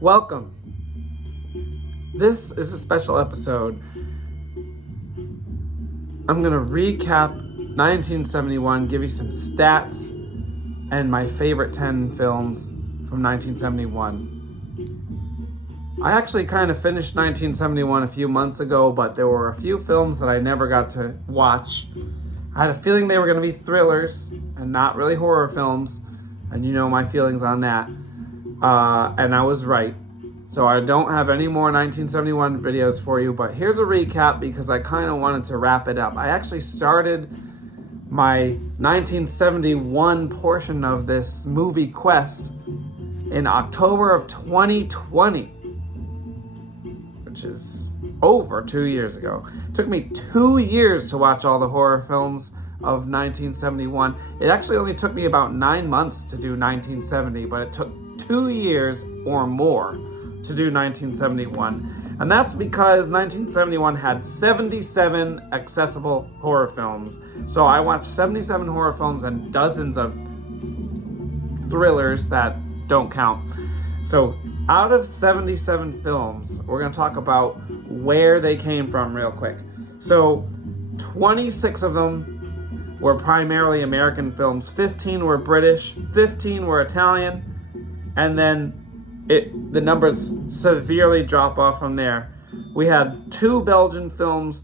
Welcome. This is a special episode. I'm going to recap 1971, give you some stats, and my favorite 10 films from 1971. I actually kind of finished 1971 a few months ago, but there were a few films that I never got to watch. I had a feeling they were going to be thrillers and not really horror films, and you know my feelings on that. And I was right. So I don't have any more 1971 videos for you, but here's a recap because I kind of wanted to wrap it up. I actually started my 1971 portion of this movie quest in October of 2020, which is over 2 years ago. It took me 2 years to watch all the horror films of 1971. It actually only took me about 9 months to do 1970, but it took 2 years or more to do 1971. And that's because 1971 had 77 accessible horror films. So I watched 77 horror films and dozens of thrillers that don't count. So out of 77 films, we're going to talk about where they came from real quick. So 26 of them were primarily American films, 15 were British, 15 were Italian, and then the numbers severely drop off from there. We had 2 Belgian films,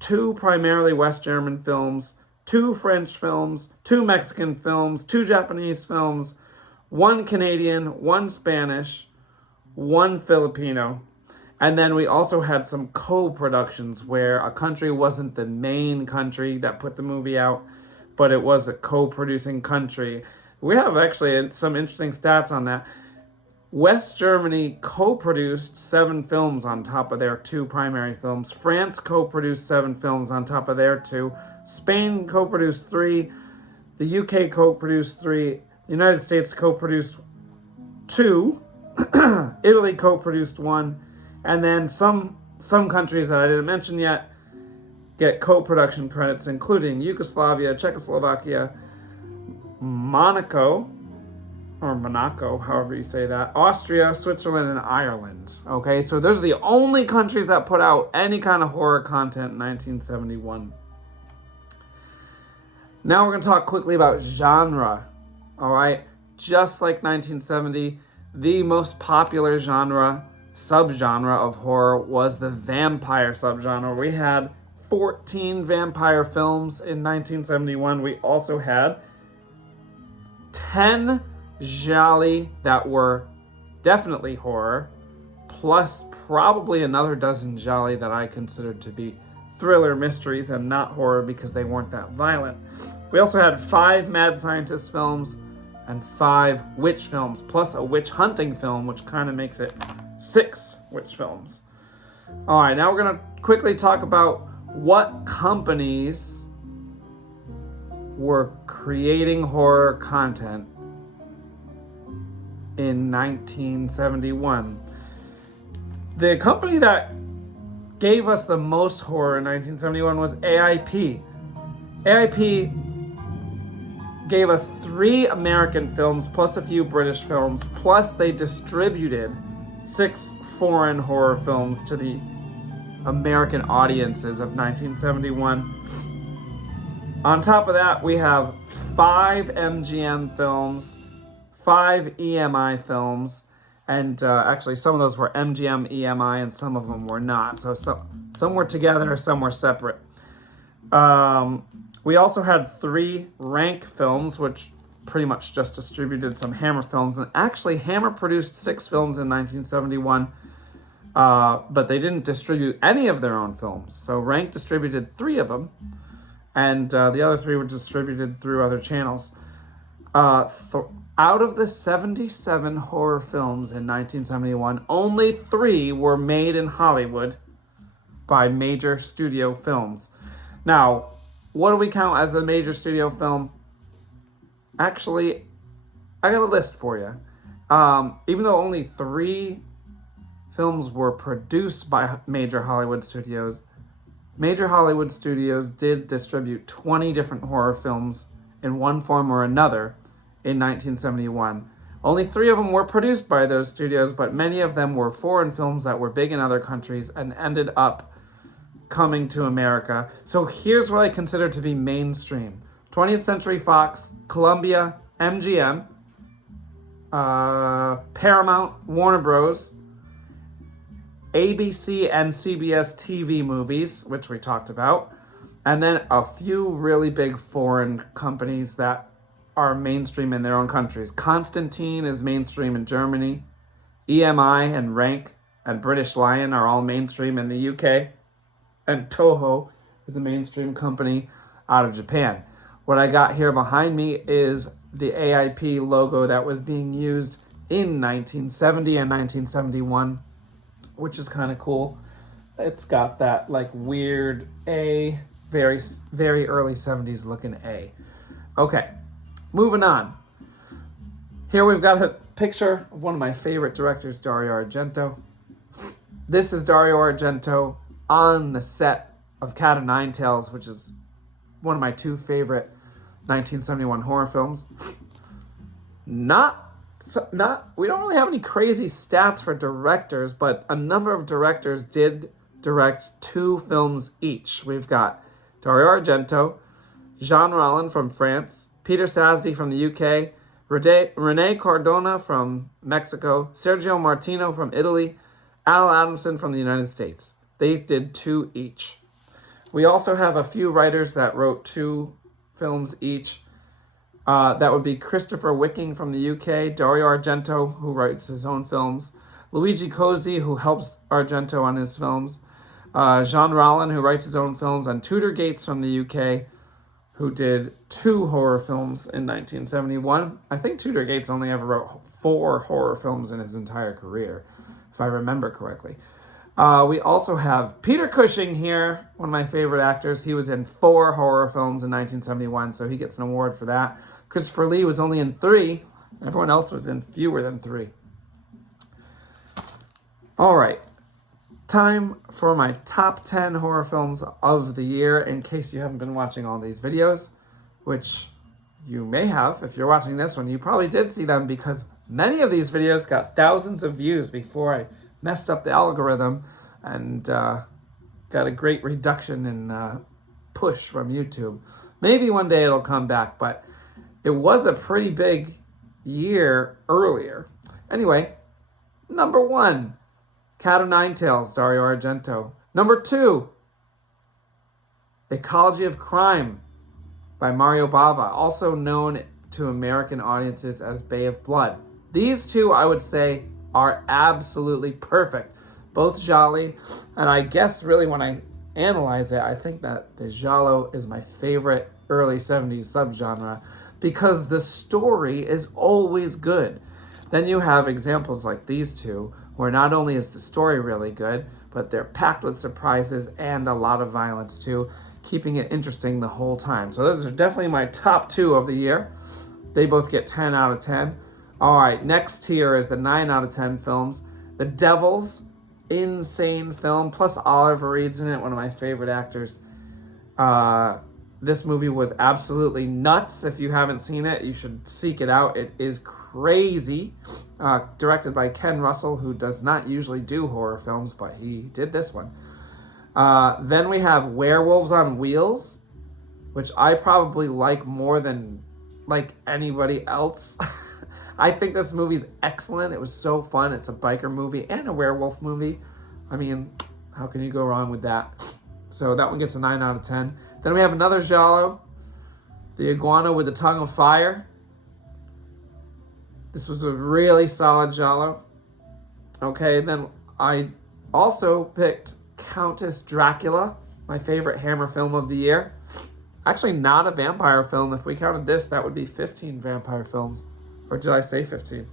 2 primarily West German films, 2 French films, 2 Mexican films, 2 Japanese films, 1 Canadian, 1 Spanish, 1 Filipino. And then we also had some co-productions where a country wasn't the main country that put the movie out, but it was a co-producing country. We have actually some interesting stats on that. West Germany co-produced 7 films on top of their 2 primary films. France co-produced 7 films on top of their 2. Spain co-produced 3. The UK co-produced 3. The United States co-produced 2. Italy co-produced 1. And then some countries that I didn't mention yet get co-production credits, including Yugoslavia, Czechoslovakia, Monaco, however you say that, Austria, Switzerland, and Ireland. Okay, so those are the only countries that put out any kind of horror content in 1971. Now we're going to talk quickly about genre. All right, just like 1970, the most popular subgenre of horror was the vampire subgenre. We had 14 vampire films in 1971. We also had 10 gialli that were definitely horror, plus probably another dozen gialli that I considered to be thriller mysteries and not horror because they weren't that violent. We also had 5 mad scientist films and 5 witch films, plus a witch hunting film, which kind of makes it 6 witch films. All right, now we're going to quickly talk about what companies were creating horror content in 1971. The company that gave us the most horror in 1971 was AIP. AIP gave us 3 American films plus a few British films, plus they distributed 6 foreign horror films to the American audiences of 1971. On top of that, we have 5 MGM films, 5 EMI films, and actually some of those were MGM, EMI, and some of them were not. So some were together, some were separate. We also had 3 Rank films, which pretty much just distributed some Hammer films. And actually, Hammer produced 6 films in 1971, but they didn't distribute any of their own films. So Rank distributed 3 of them, and the other 3 were distributed through other channels. Out of the 77 horror films in 1971, only 3 were made in Hollywood by major studio films. Now, what do we count as a major studio film? Actually, I got a list for you. Even though only 3 films were produced by major Hollywood studios did distribute 20 different horror films in one form or another in 1971. Only 3 of them were produced by those studios, but many of them were foreign films that were big in other countries and ended up coming to America. So here's what I consider to be mainstream. 20th Century Fox, Columbia, MGM, Paramount, Warner Bros., ABC and CBS TV movies, which we talked about, and then a few really big foreign companies that are mainstream in their own countries. Constantine is mainstream in Germany. EMI and Rank and British Lion are all mainstream in the UK. And Toho is a mainstream company out of Japan. What I got here behind me is the AIP logo that was being used in 1970 and 1971, which is kind of cool. It's got that like weird A, very, very early 70s looking A. Okay, moving on. Here we've got a picture of one of my favorite directors, Dario Argento. This is Dario Argento on the set of Cat of Nine Tails, which is one of my 2 favorite 1971 horror films. We don't really have any crazy stats for directors, but a number of directors did direct 2 films each. We've got Dario Argento, Jean Rollin from France, Peter Sasdy from the UK, Rene Cardona from Mexico, Sergio Martino from Italy, Al Adamson from the United States. They did 2 each. We also have a few writers that wrote 2 films each. That would be Christopher Wicking from the UK, Dario Argento, who writes his own films, Luigi Cozzi, who helps Argento on his films, Jean Rollin, who writes his own films, and Tudor Gates from the UK, who did 2 horror films in 1971. I think Tudor Gates only ever wrote 4 horror films in his entire career, if I remember correctly. We also have Peter Cushing here, one of my favorite actors. He was in 4 horror films in 1971, so he gets an award for that. Christopher Lee was only in 3. Everyone else was in fewer than 3. All right. Time for my top 10 horror films of the year, in case you haven't been watching all these videos, which you may have. If you're watching this one, you probably did see them, because many of these videos got thousands of views before I messed up the algorithm and got a great reduction in push from YouTube. Maybe one day it'll come back, but it was a pretty big year earlier. Anyway, number 1, Cat of Nine Tails, Dario Argento. Number 2, Ecology of Crime by Mario Bava, also known to American audiences as Bay of Blood. These 2, I would say, are absolutely perfect. Both gialli, and I guess really when I analyze it, I think that the giallo is my favorite early 70s subgenre, because the story is always good. Then you have examples like these 2, where not only is the story really good, but they're packed with surprises and a lot of violence too, keeping it interesting the whole time. So those are definitely my top 2 of the year. They both get 10 out of 10. All right, next tier is the 9 out of 10 films. The Devils, insane film, plus Oliver Reed's in it, one of my favorite actors. This movie was absolutely nuts. If you haven't seen it, you should seek it out. It is crazy. Directed by Ken Russell, who does not usually do horror films, but he did this one. Then we have Werewolves on Wheels, which I probably like more than like anybody else. I think this movie's excellent. It was so fun. It's a biker movie and a werewolf movie. I mean, how can you go wrong with that? So that one gets a 9 out of 10. Then we have another giallo, The Iguana with the Tongue of Fire. This was a really solid giallo. Okay, then I also picked Countess Dracula, my favorite Hammer film of the year. Actually, not a vampire film. If we counted this, that would be 15 vampire films. Or did I say 15?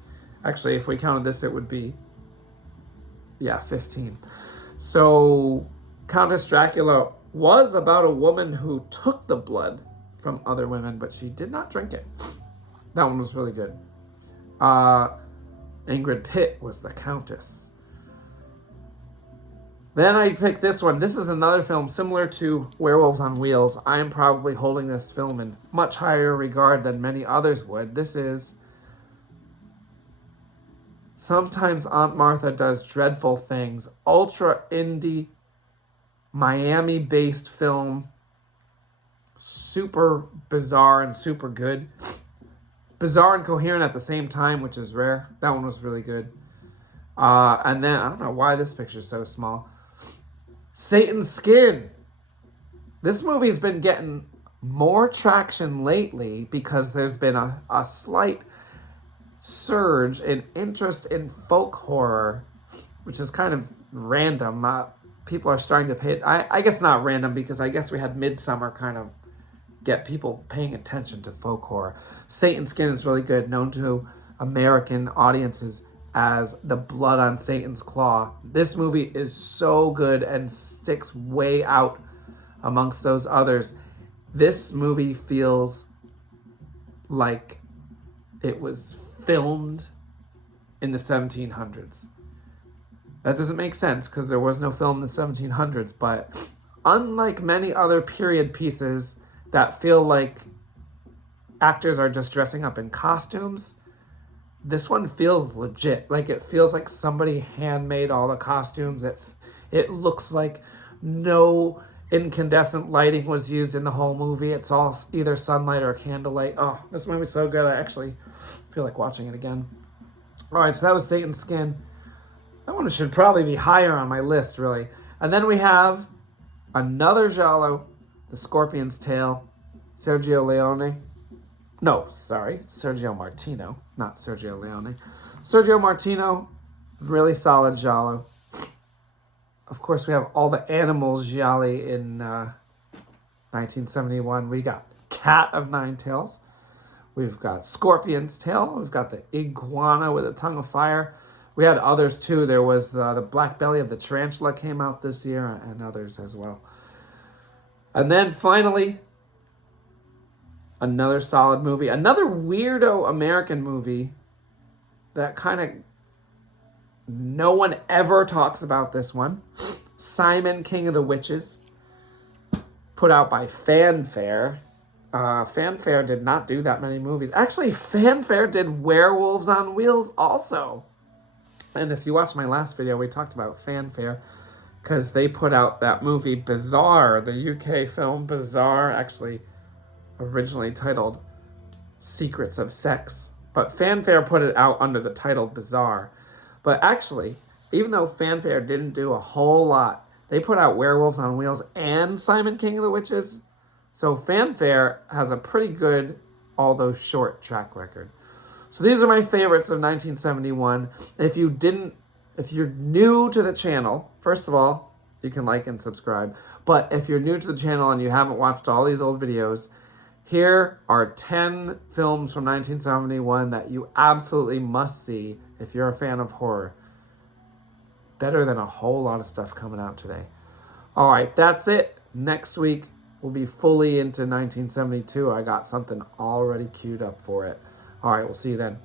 Actually, if we counted this, it would be, 15. So, Countess Dracula was about a woman who took the blood from other women, but she did not drink it. That one was really good. Ingrid Pitt was the Countess. Then I picked this one. This is another film similar to Werewolves on Wheels. I am probably holding this film in much higher regard than many others would. This is Sometimes Aunt Martha Does Dreadful Things. Ultra indie, Miami-based film. Super bizarre and super good. Bizarre and coherent at the same time, which is rare. That one was really good. And then, I don't know why this picture's so small. Satan's Skin. This movie's been getting more traction lately because there's been a slight surge in interest in folk horror, which is kind of random. People are starting to pay it. I guess not random, because I guess we had Midsummer kind of get people paying attention to folk horror. Satan's Skin is really good, known to American audiences as The Blood on Satan's Claw. This movie is so good and sticks way out amongst those others. This movie feels like it was filmed in the 1700s. That doesn't make sense because there was no film in the 1700s, but unlike many other period pieces that feel like actors are just dressing up in costumes, this one feels legit. Like, it feels like somebody handmade all the costumes. It looks like no incandescent lighting was used in the whole movie. It's all either sunlight or candlelight. Oh, this movie's so good. I actually feel like watching it again. All right, so that was Satan's Skin. That one should probably be higher on my list, really. And then we have another giallo, The Scorpion's Tail, Sergio Martino, not Sergio Leone. Sergio Martino, really solid giallo. Of course, we have all the animals gialli in 1971. We got Cat of Nine Tails. We've got Scorpion's Tail. We've got the Iguana with a Tongue of Fire. We had others too. There was the Black Belly of the Tarantula came out this year, and others as well. And then finally, another solid movie. Another weirdo American movie that kind of no one ever talks about this one. Simon, King of the Witches, put out by Fanfare. Fanfare did not do that many movies. Actually, Fanfare did Werewolves on Wheels also. And if you watched my last video, we talked about Fanfare because they put out that movie Bizarre, the UK film Bizarre, actually originally titled Secrets of Sex. But Fanfare put it out under the title Bizarre. But actually, even though Fanfare didn't do a whole lot, they put out Werewolves on Wheels and Simon, King of the Witches. So Fanfare has a pretty good, although short, track record. So these are my favorites of 1971. If you're new to the channel, first of all, you can like and subscribe. But if you're new to the channel and you haven't watched all these old videos, here are 10 films from 1971 that you absolutely must see if you're a fan of horror. Better than a whole lot of stuff coming out today. All right, that's it. Next week, we'll be fully into 1972. I got something already queued up for it. All right, we'll see you then.